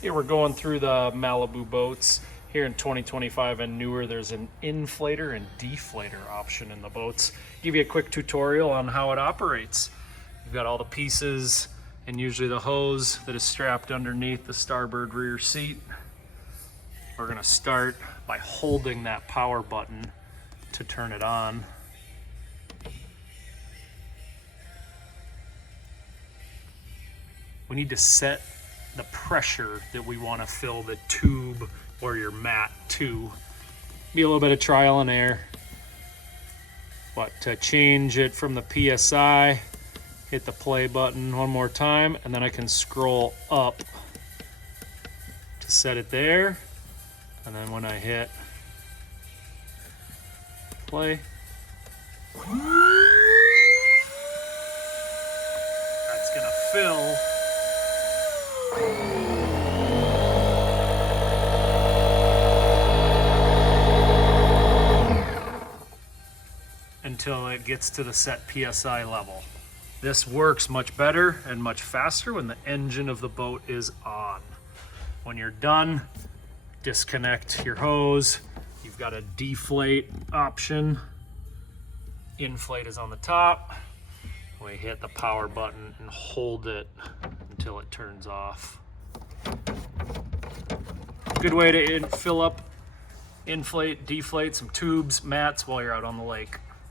Here we're going through the Malibu boats. Here in 2025 and newer, there's an inflator and deflator option in the boats. Give you a quick tutorial on how it operates. You've got all the pieces and usually the hose that is strapped underneath the starboard rear seat. We're gonna start by holding that power button to turn it on. We need to set the pressure that we want to fill the tube or your mat to. Be a little bit of trial and error. But to change it from the PSI, hit the play button one more time, and then I can scroll up to set it there. And then when I hit play, that's gonna fill until it gets to the set PSI level. This works much better and much faster when the engine of the boat is on. When you're done, disconnect your hose. You've got a deflate option. Inflate is on the top. We hit the power button and hold it until it turns off. Good way to fill up, inflate, deflate some tubes, mats while you're out on the lake.